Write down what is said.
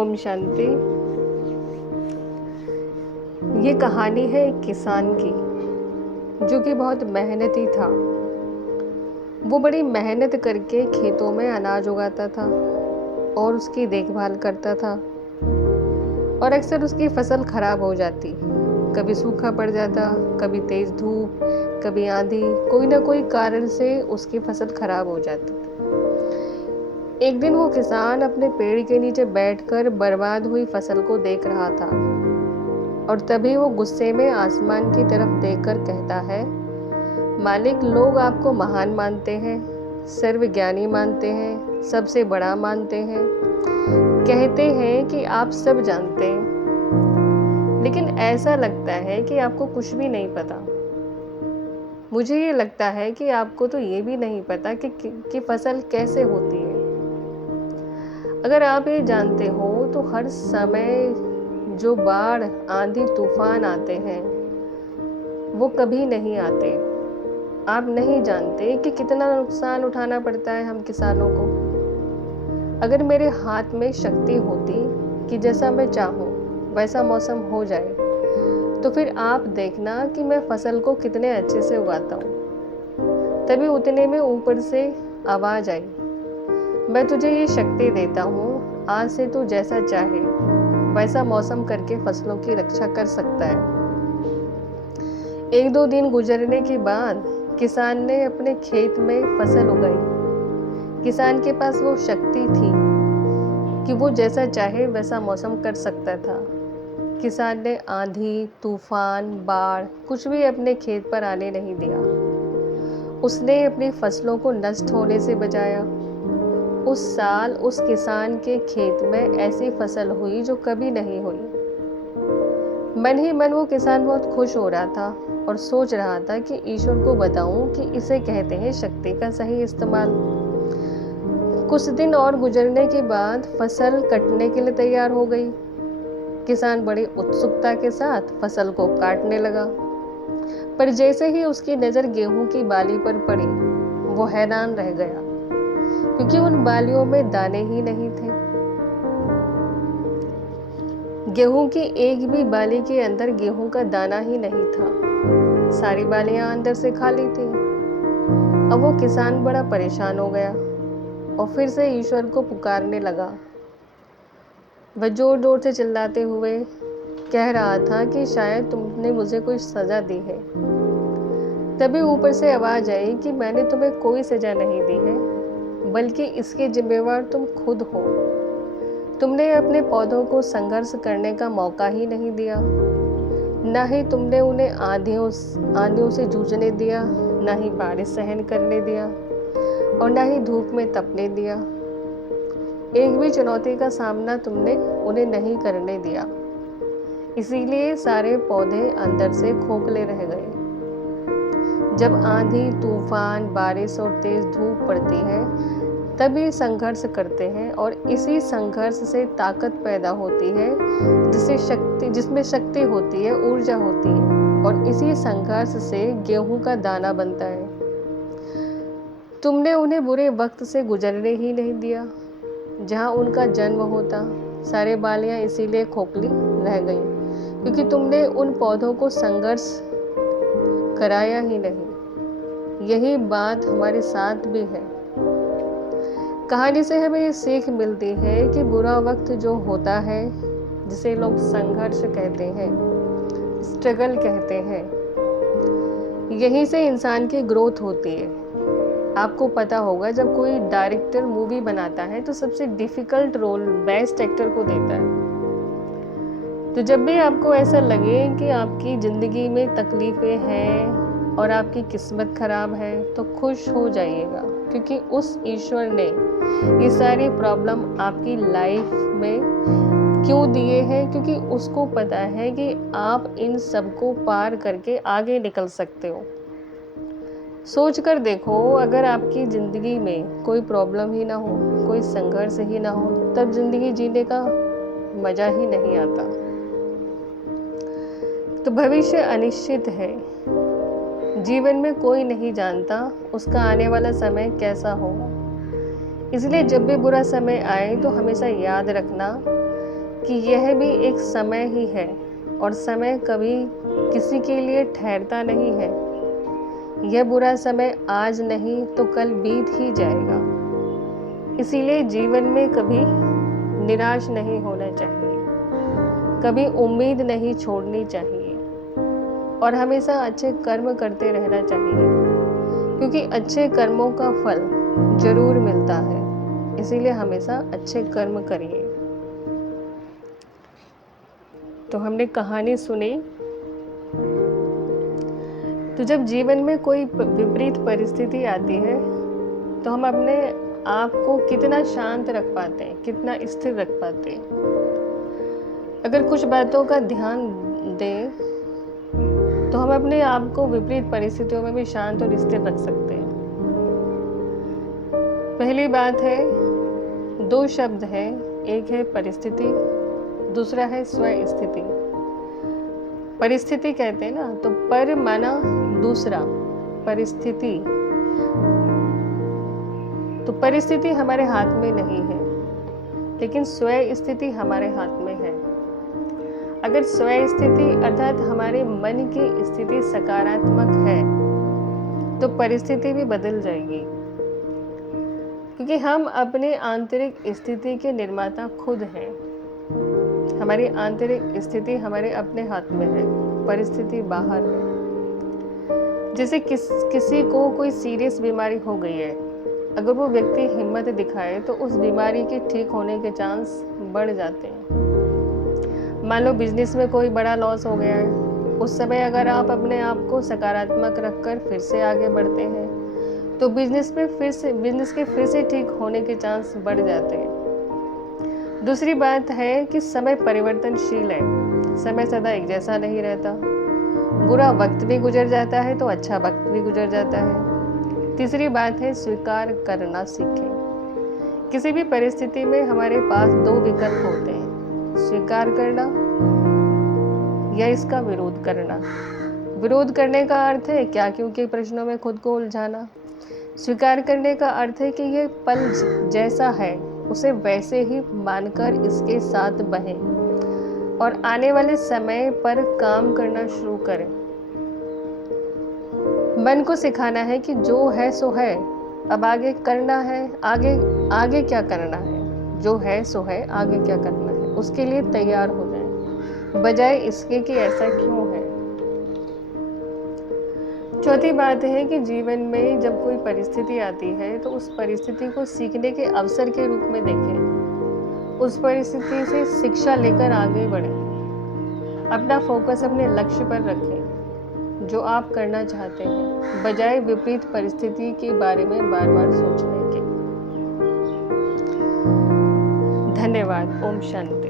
ओम शांति। ये कहानी है एक किसान की जो कि बहुत मेहनती था। वो बड़ी मेहनत करके खेतों में अनाज उगाता था और उसकी देखभाल करता था और अक्सर उसकी फसल खराब हो जाती। कभी सूखा पड़ जाता, कभी तेज धूप, कभी आंधी, कोई ना कोई कारण से उसकी फसल खराब हो जाती। एक दिन वो किसान अपने पेड़ के नीचे बैठकर बर्बाद हुई फसल को देख रहा था और तभी वो गुस्से में आसमान की तरफ देखकर कहता है, मालिक, लोग आपको महान मानते हैं, सर्वज्ञानी मानते हैं, सबसे बड़ा मानते हैं, कहते हैं कि आप सब जानते हैं, लेकिन ऐसा लगता है कि आपको कुछ भी नहीं पता। मुझे ये लगता है कि आपको तो ये भी नहीं पता कि फसल कैसे होती है। अगर आप ये जानते हो तो हर समय जो बाढ़, आंधी, तूफान आते हैं वो कभी नहीं आते। आप नहीं जानते कि कितना नुकसान उठाना पड़ता है हम किसानों को। अगर मेरे हाथ में शक्ति होती कि जैसा मैं चाहूँ वैसा मौसम हो जाए, तो फिर आप देखना कि मैं फसल को कितने अच्छे से उगाता हूँ। तभी उतने में ऊपर से आवाज़ आई, मैं तुझे ये शक्ति देता हूँ, आज से तू जैसा चाहे वैसा मौसम करके फसलों की रक्षा कर सकता है। एक दो दिन गुजरने के बाद किसान ने अपने खेत में फसल उगाई। किसान के पास वो शक्ति थी कि वो जैसा चाहे वैसा मौसम कर सकता था। किसान ने आंधी, तूफान, बाढ़ कुछ भी अपने खेत पर आने नहीं दिया। उसने अपनी फसलों को नष्ट होने से बचाया। उस साल उस किसान के खेत में ऐसी फसल हुई जो कभी नहीं हुई। मन ही मन वो किसान बहुत खुश हो रहा था और सोच रहा था कि ईश्वर को बताऊं कि इसे कहते हैं शक्ति का सही इस्तेमाल। कुछ दिन और गुजरने के बाद फसल कटने के लिए तैयार हो गई। किसान बड़ी उत्सुकता के साथ फसल को काटने लगा, पर जैसे ही उसकी नज़र गेहूं की बाली पर पड़ी, वो हैरान रह गया क्योंकि उन बालियों में दाने ही नहीं थे। गेहूं की एक भी बाली के अंदर गेहूं का दाना ही नहीं था। सारी बालियां अंदर से खाली थी। अब वो किसान बड़ा परेशान हो गया और फिर से ईश्वर को पुकारने लगा। वह जोर जोर से चिल्लाते हुए कह रहा था कि शायद तुमने मुझे कोई सजा दी है। तभी ऊपर से आवाज आई कि मैंने तुम्हें कोई सजा नहीं दी है, बल्कि इसके जिम्मेवार तुम खुद हो। तुमने अपने पौधों को संघर्ष करने का मौका ही नहीं दिया। ना ही तुमने उन्हें आंधियों से जूझने दिया, ना ही बारिश सहन करने दिया और ना ही धूप में तपने दिया। एक भी चुनौती का सामना तुमने उन्हें नहीं करने दिया। इसीलिए सारे पौधे अंदर से खोखले रह गए। जब आंधी, तूफान, बारिश और तेज धूप पड़ती है तभी संघर्ष करते हैं और इसी संघर्ष से ताकत पैदा होती है, जिसमें शक्ति होती है, ऊर्जा होती है और इसी संघर्ष से गेहूं का दाना बनता है। तुमने उन्हें बुरे वक्त से गुजरने ही नहीं दिया जहां उनका जन्म होता। सारे बालियां इसीलिए खोखली रह गईं क्योंकि तुमने उन पौधों को संघर्ष कराया ही नहीं। यही बात हमारे साथ भी है। कहानी से हमें ये सीख मिलती है कि बुरा वक्त जो होता है, जिसे लोग संघर्ष कहते हैं, स्ट्रगल कहते हैं, यहीं से इंसान की ग्रोथ होती है। आपको पता होगा जब कोई डायरेक्टर मूवी बनाता है तो सबसे डिफिकल्ट रोल बेस्ट एक्टर को देता है। तो जब भी आपको ऐसा लगे कि आपकी ज़िंदगी में तकलीफ़ें हैं और आपकी किस्मत ख़राब है तो खुश हो जाइएगा, क्योंकि उस ईश्वर ने ये सारी प्रॉब्लम आपकी लाइफ में क्यों दिए हैं, क्योंकि उसको पता है कि आप इन सब को पार करके आगे निकल सकते हो। सोच कर देखो, अगर आपकी ज़िंदगी में कोई प्रॉब्लम ही ना हो, कोई संघर्ष ही ना हो, तब ज़िंदगी जीने का मज़ा ही नहीं आता। तो भविष्य अनिश्चित है। जीवन में कोई नहीं जानता उसका आने वाला समय कैसा होगा। इसलिए जब भी बुरा समय आए तो हमेशा याद रखना कि यह भी एक समय ही है और समय कभी किसी के लिए ठहरता नहीं है। यह बुरा समय आज नहीं तो कल बीत ही जाएगा। इसीलिए जीवन में कभी निराश नहीं होना चाहिए, कभी उम्मीद नहीं छोड़नी चाहिए और हमेशा अच्छे कर्म करते रहना चाहिए, क्योंकि अच्छे कर्मों का फल जरूर मिलता है। इसीलिए हमेशा अच्छे कर्म करिए। तो हमने कहानी सुनी। तो जब जीवन में कोई विपरीत परिस्थिति आती है तो हम अपने आप को कितना शांत रख पाते हैं, कितना स्थिर रख पाते हैं। अगर कुछ बातों का ध्यान दें तो हम अपने आप को विपरीत परिस्थितियों में भी शांत और स्थिर रख सकते हैं। पहली बात है, दो शब्द है, एक है परिस्थिति, दूसरा है स्व स्थिति। परिस्थिति कहते हैं ना, तो पर माना दूसरा, परिस्थिति। तो परिस्थिति हमारे हाथ में नहीं है, लेकिन स्व स्थिति हमारे हाथ में है। अगर स्व स्थिति अर्थात हमारे मन की स्थिति सकारात्मक है तो परिस्थिति भी बदल जाएगी, क्योंकि हम अपने आंतरिक स्थिति के निर्माता खुद हैं। हमारी आंतरिक स्थिति हमारे अपने हाथ में है, परिस्थिति बाहर है। जैसे किसी को कोई सीरियस बीमारी हो गई है, अगर वो व्यक्ति हिम्मत दिखाए तो उस बीमारी के ठीक होने के चांस बढ़ जाते हैं। मान लो बिजनेस में कोई बड़ा लॉस हो गया है, उस समय अगर आप अपने आप को सकारात्मक रखकर फिर से आगे बढ़ते हैं तो बिजनेस के फिर से ठीक होने के चांस बढ़ जाते हैं। दूसरी बात है कि समय परिवर्तनशील है, समय सदा एक जैसा नहीं रहता। बुरा वक्त भी गुजर जाता है तो अच्छा वक्त भी गुजर जाता है। तीसरी बात है, स्वीकार करना सीखें। किसी भी परिस्थिति में हमारे पास दो विकल्प होते हैं, स्वीकार करना या इसका विरोध करना। विरोध करने का अर्थ है क्या क्यों के प्रश्नों में खुद को उलझाना। स्वीकार करने का अर्थ है कि ये पल जैसा है उसे वैसे ही मानकर इसके साथ बहें और आने वाले समय पर काम करना शुरू करें। मन को सिखाना है कि जो है सो है, अब आगे करना है, आगे क्या करना है, जो है सो है, आगे क्या करना है, उसके लिए तैयार हो जाएं, बजाय इसके कि ऐसा क्यों है। चौथी बात है कि जीवन में जब कोई परिस्थिति आती है तो उस परिस्थिति को सीखने के अवसर के रूप में देखें, उस परिस्थिति से शिक्षा लेकर आगे बढ़ें। अपना फोकस अपने लक्ष्य पर रखें, जो आप करना चाहते हैं, बजाय विपरीत परिस्थिति के बारे में बार बार सोचने के। धन्यवाद। ओम शांति।